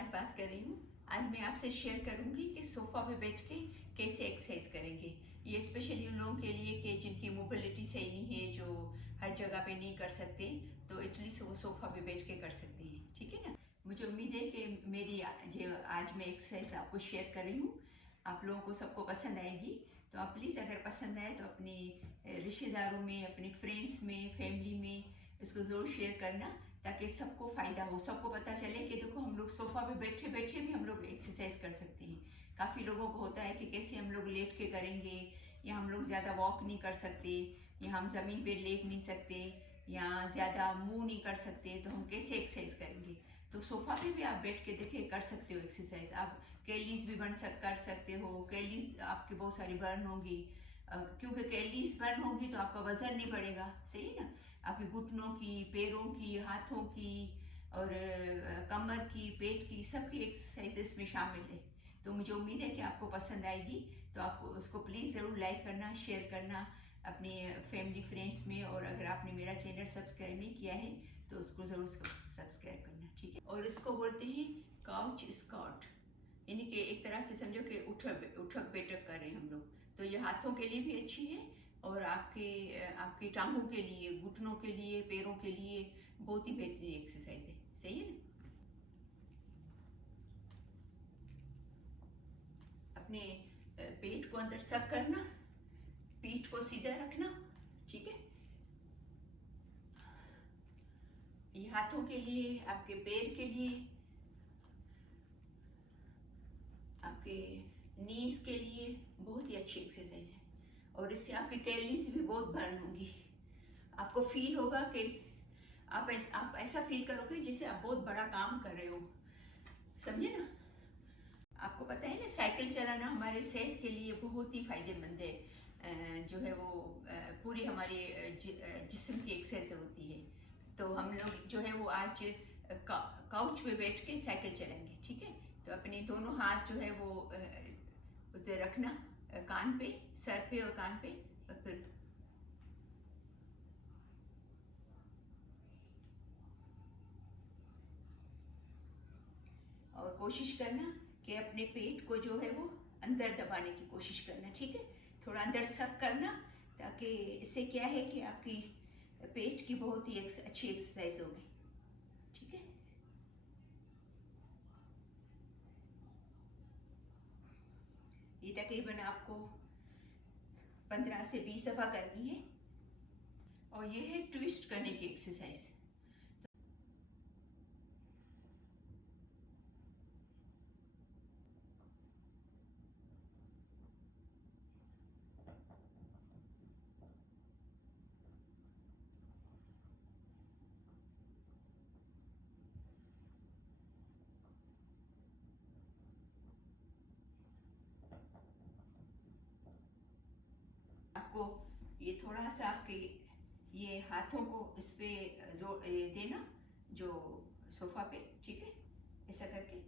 आज बात कर रही हूँ। आज मैं आपसे शेयर करूँगी कि सोफ़ा पे बैठ के कैसे एक्सरसाइज करेंगे। ये स्पेशली उन लोगों के लिए कि जिनकी मोबिलिटी सही नहीं है, जो हर जगह पे नहीं कर सकते, तो एटलीस्ट वो सोफ़ा पे बैठ के कर सकते हैं। ठीक है ना? मुझे उम्मीद है कि मेरी जो आज मैं एक्सरसाइज आपको शेयर कर रही हूँ, आप लोगों को सबको पसंद आएगी। तो आप प्लीज़ अगर पसंद आए तो अपनी रिश्तेदारों में, अपने फ्रेंड्स में, फैमिली में इसको ज़रूर शेयर करना, ताकि सबको फ़ायदा हो, सबको पता चले कि देखो हम लोग सोफ़ा पे बैठे बैठे भी हम लोग एक्सरसाइज कर सकते हैं। काफ़ी लोगों को होता है कि कैसे हम लोग लेट के करेंगे, या हम लोग ज़्यादा वॉक नहीं कर सकते, या हम ज़मीन पे लेट नहीं सकते, या ज़्यादा मूव नहीं कर सकते, तो हम कैसे एक्सरसाइज करेंगे। तो सोफ़ा पे भी आप बैठ के देखिए कर सकते हो एक्सरसाइज। आप कैलोरीज भी कर सकते हो। कैलोरीज आपकी बहुत सारी बर्न होंगी, क्योंकि कैलोरीज बर्न होगी तो आपका वजन नहीं बढ़ेगा। सही है ना? आपके घुटनों की, पैरों की, हाथों की और कमर की, पेट की, सबकी एक्सरसाइज इसमें शामिल है। तो मुझे उम्मीद है कि आपको पसंद आएगी। तो आप उसको प्लीज़ ज़रूर लाइक करना, शेयर करना अपनी फैमिली फ्रेंड्स में, और अगर आपने मेरा चैनल सब्सक्राइब नहीं किया है तो उसको ज़रूर सब्सक्राइब करना। ठीक है? और इसको बोलते हैं काउच स्क्वाट, यानी कि एक तरह से समझो कि उठक बैठक करें हम लोग। तो ये हाथों के लिए भी अच्छी है, और आपके टांगों के लिए, घुटनों के लिए, पैरों के लिए बहुत ही बेहतरीन एक्सरसाइज है। सही है ना? अपने पेट को अंदर सक करना, पीठ को सीधा रखना। ठीक है? ये हाथों के लिए, आपके पैर के लिए, आपके नीज के लिए बहुत ही अच्छी एक्सरसाइज है, और इससे आपकी कैलोरीज भी बहुत बर्न होंगी। आपको फील होगा कि आप ऐसा फील करोगे जैसे आप बहुत बड़ा काम कर रहे हो। समझे ना? आपको पता है ना, साइकिल चलाना हमारे सेहत के लिए बहुत ही फायदेमंद है। जो है वो पूरी हमारे जिस्म की एक्सरसाइज होती है। तो हम लोग जो है वो आज काउच पे बैठ के साइकिल चलाएंगे। ठीक है? तो अपने दोनों हाथ जो है वो उसे रखना कान पे, सर पे और कान पे, और फिर और कोशिश करना कि अपने पेट को जो है वो अंदर दबाने की कोशिश करना। ठीक है? थोड़ा अंदर सक करना, ताकि इससे क्या है कि आपकी पेट की बहुत ही अच्छी एक्सरसाइज होगी। ठीक है? ये तकरीबन आपको 15 से 20 दफ़ा करनी है, और ये है ट्विस्ट करने की एक्सरसाइज। आपको ये थोड़ा सा आपके ये हाथों को इस पे जोर देना, जो सोफा पे। ठीक है? ऐसा करके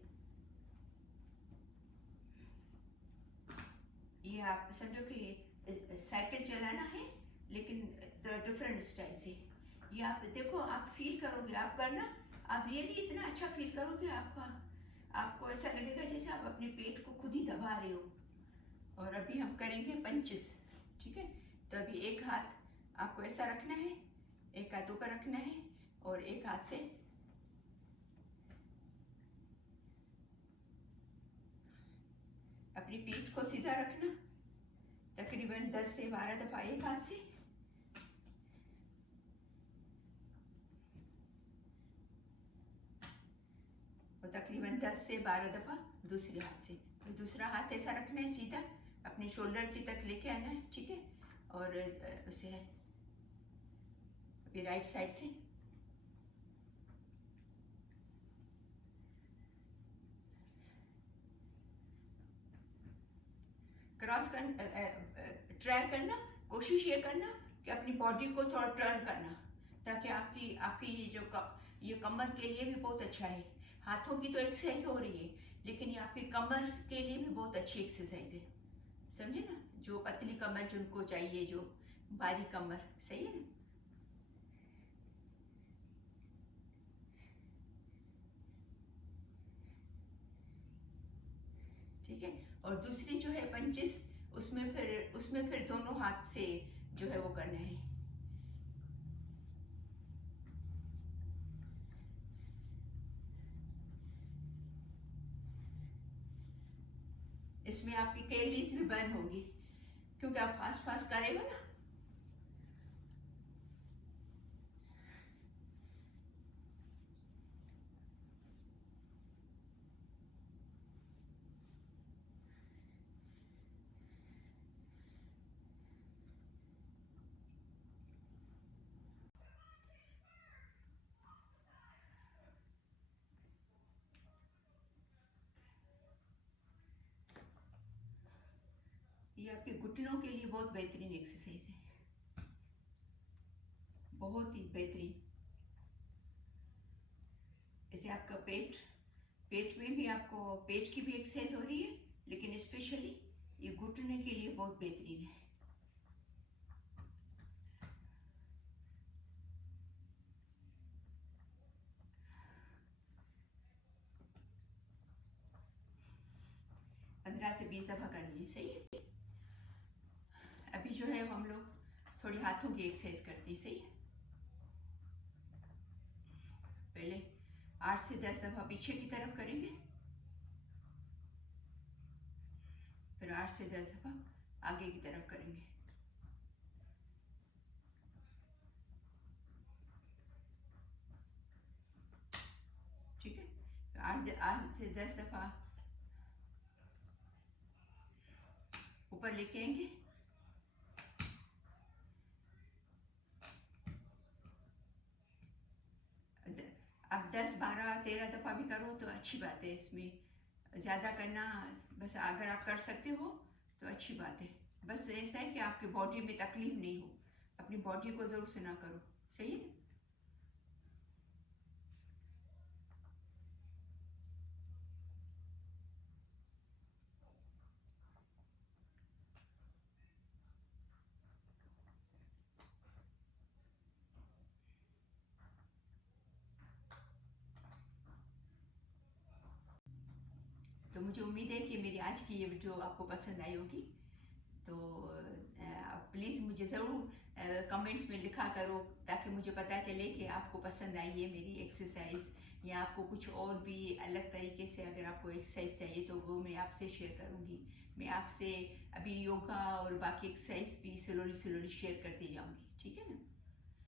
ये आप समझो कि साइकिल चलाना है, लेकिन डिफरेंट स्टाइल से। ये आप देखो, आप फील करोगे, आप करना, आप रियली इतना अच्छा फील करोगे, आपको ऐसा लगेगा जैसे आप अपने पेट को खुद ही दबा रहे हो। और अभी हम करेंगे पंचेस। ठीक है? तो अभी एक हाथ आपको ऐसा रखना है, एक हाथ ऊपर रखना है, और एक हाथ से अपनी पीठ को सीधा रखना, तकरीबन 10 से 12 दफा एक हाथ से, और तकरीबन 10 से 12 दफा दूसरे हाथ से। तो दूसरा हाथ ऐसा रखना है सीधा, अपने शोल्डर की तक लेके आना है। ठीक है? और उसे अभी राइट साइड से क्रॉस कर ट्राई करना। कोशिश ये करना कि अपनी बॉडी को थोड़ा टर्न करना, ताकि आपकी आपकी ये कमर के लिए भी बहुत अच्छा है। हाथों की तो एक्सरसाइज हो रही है, लेकिन ये आपकी कमर के लिए भी बहुत अच्छी एक्सरसाइज है। समझे ना? जो पतली कमर जिनको चाहिए, जो बारीक कमर। सही है ना? ठीक है। और दूसरी जो है पंचेस, उसमें फिर दोनों हाथ से जो है वो करना है। इसमें आपकी कैलोरीज भी बर्न होगी क्योंकि आप फास्ट फास्ट करेंगे ना। ये आपके घुटनों के लिए बहुत बेहतरीन एक्सरसाइज है, बहुत ही बेहतरीन। ऐसे आपका पेट में भी आपको पेट की भी एक्सरसाइज हो रही है, लेकिन स्पेशली ये घुटने के लिए बहुत बेहतरीन है। पंद्रह से 20 दफा करनी है, सही है। अभी जो है हम लोग थोड़ी हाथों की एक्सरसाइज करते हैं, सही है। पहले 8 से 10 दफा पीछे की तरफ करेंगे, फिर 8 से 10 दफा आगे की तरफ करेंगे। ठीक है, 8 से 10 दफा ऊपर लेके आएंगे। अब 10, 12, 13 दफा भी करो तो अच्छी बात है। इसमें ज़्यादा करना, बस अगर आप कर सकते हो तो अच्छी बात है। बस ऐसा है कि आपकी बॉडी में तकलीफ नहीं हो, अपनी बॉडी को ज़रूर सुना करो, सही है। तो मुझे उम्मीद है कि मेरी आज की ये वीडियो आपको पसंद आई होगी। तो प्लीज़ मुझे ज़रूर कमेंट्स में लिखा करो, ताकि मुझे पता चले कि आपको पसंद आई है मेरी एक्सरसाइज, या आपको कुछ और भी अलग तरीके से अगर आपको एक्सरसाइज चाहिए तो वो मैं आपसे शेयर करूँगी। मैं आपसे अभी योगा और बाकी एक्सरसाइज भी स्लोली शेयर करती जाऊँगी, ठीक है ना।